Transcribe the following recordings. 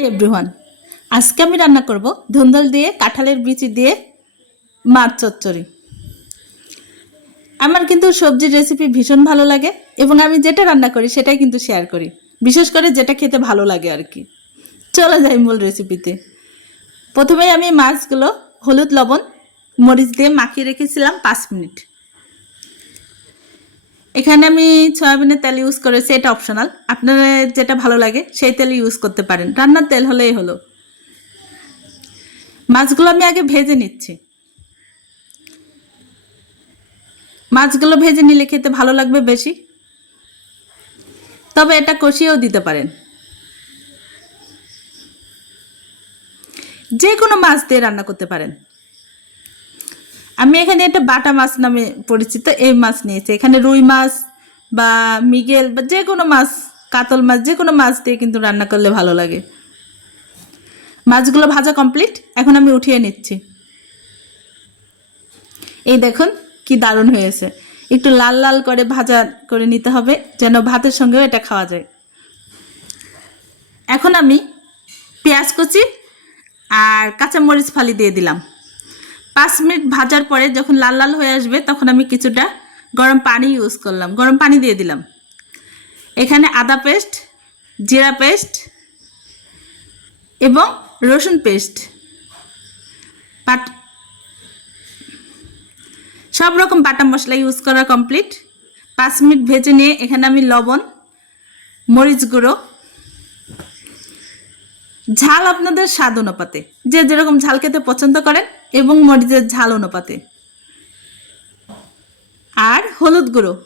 Hi everyone আজকে আমি রান্না করব ধুন্দল দিয়ে, কাঁঠালের বিচি দিয়ে মাছ চচ্চড়ি। আমার কিন্তু সবজির রেসিপি ভীষণ ভালো লাগে এবং আমি যেটা রান্না করি সেটাই কিন্তু শেয়ার করি। বিশেষ করে যেটা খেতে ভালো লাগে আর কি। চলে যাই মূল রেসিপিতে প্রথমেই আমি মাছগুলো হলুদ, লবণ, মরিচ দিয়ে মাখিয়ে রেখেছিলাম পাঁচ মিনিট। এখানে আমি সয়াবিনের তেল ইউজ করেছি, এটা অপশনাল আপনারা যেটা ভালো লাগে, সেই তেল ইউজ করতে পারেন। রান্নার তেল হলেই হলো। মাছগুলো আমি আগে ভেজে নিচ্ছি। মাছগুলো ভেজে নিলে খেতে ভালো লাগবে বেশি। তবে এটা কষিয়েও দিতে পারেন। যে কোনো মাছ দিয়ে রান্না করতে পারেন। আমি এখানে একটা বাটা মাছ নামে পরিচিত এই মাছ নিয়েছি। এখানে রুই মাছ বা মিগেল বা যে কোনো মাছ, কাতল মাছ, যে কোনো মাছ দিয়ে কিন্তু রান্না করলে ভালো লাগে। মাছগুলো ভাজা কমপ্লিট, এখন আমি উঠিয়ে নিচ্ছি। এই দেখুন কি দারুণ হয়েছে। একটু লাল লাল করে ভাজা করে নিতে হবে, যেন ভাতের সঙ্গেও এটা খাওয়া যায়। এখন আমি পেঁয়াজ কুচি আর কাঁচামরিচ ফালি দিয়ে দিলাম। পাঁচ মিনিট ভাজার পরে যখন লাল লাল হয়ে আসবে, তখন আমি কিছুটা গরম পানি ইউজ করলাম। গরম পানি দিয়ে দিলাম। এখানে আদা পেস্ট, জিরা পেস্ট এবং রসুন পেস্ট। পাট সব রকম বাটা মশলা ইউজ করা কমপ্লিট পাঁচ মিনিট ভেজে নিয়ে এখানে আমি লবণ, মরিচ গুঁড়ো ঝাল আপনাদের স্বাদ অনুপাতে। যে যেরকম ঝাল খেতে পছন্দ করেন এবং মরিচের ঝাল অনুপাতে। আর হলুদ গুঁড়ো।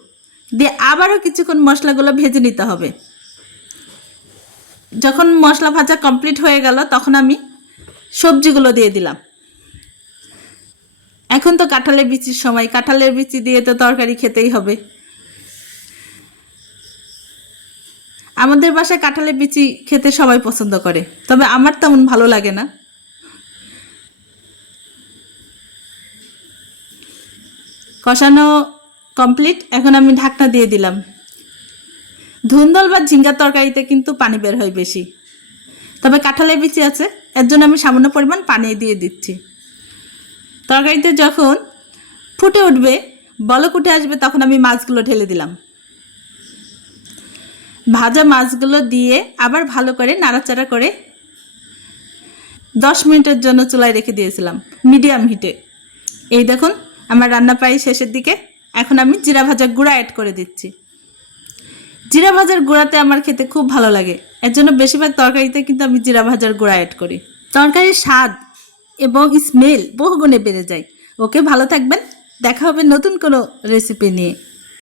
দিয়ে আবারও কিছুক্ষণ মশলাগুলো ভেজে নিতে হবে। যখন মশলা ভাজা কমপ্লিট হয়ে গেল, তখন আমি সবজিগুলো দিয়ে দিলাম। এখন তো কাঁঠালের বিচির সময়। কাঁঠালের বিচি দিয়ে তো তরকারি খেতেই হবে। আমাদের বাসায় কাঁঠালের বিচি খেতে সবাই পছন্দ করে, তবে আমার তেমন ভালো লাগে না। কষানো কমপ্লিট এখন আমি ঢাকনা দিয়ে দিলাম। ধুন্দল বা ঝিঙ্গার তরকারিতে কিন্তু পানি বের হয় বেশি। তবে কাঁঠালের বিচি আছে, এর জন্য আমি সামান্য পরিমাণ পানি দিয়ে দিচ্ছি। তরকারিতে যখন ফুটে উঠবে, বলক উঠে আসবে, তখন আমি মাছগুলো ঢেলে দিলাম। ভাজা মাছগুলো দিয়ে আবার ভালো করে নাড়াচাড়া করে দশ মিনিটের জন্য চুলায় রেখে দিয়েছিলাম, মিডিয়াম হিটে। এই দেখুন, আমার রান্না প্রায় শেষের দিকে। এখন আমি জিরা ভাজা গুঁড়া অ্যাড করে দিচ্ছি। জিরা ভাজার গুঁড়াতে আমার খেতে খুব ভালো লাগে। এর জন্য বেশিরভাগ তরকারিতে কিন্তু আমি জিরা ভাজার গুঁড়া অ্যাড করি। তরকারির স্বাদ এবং স্মেল বহুগুণে বেড়ে যায়। ওকে ভালো থাকবেন। দেখা হবে নতুন কোনো রেসিপি নিয়ে।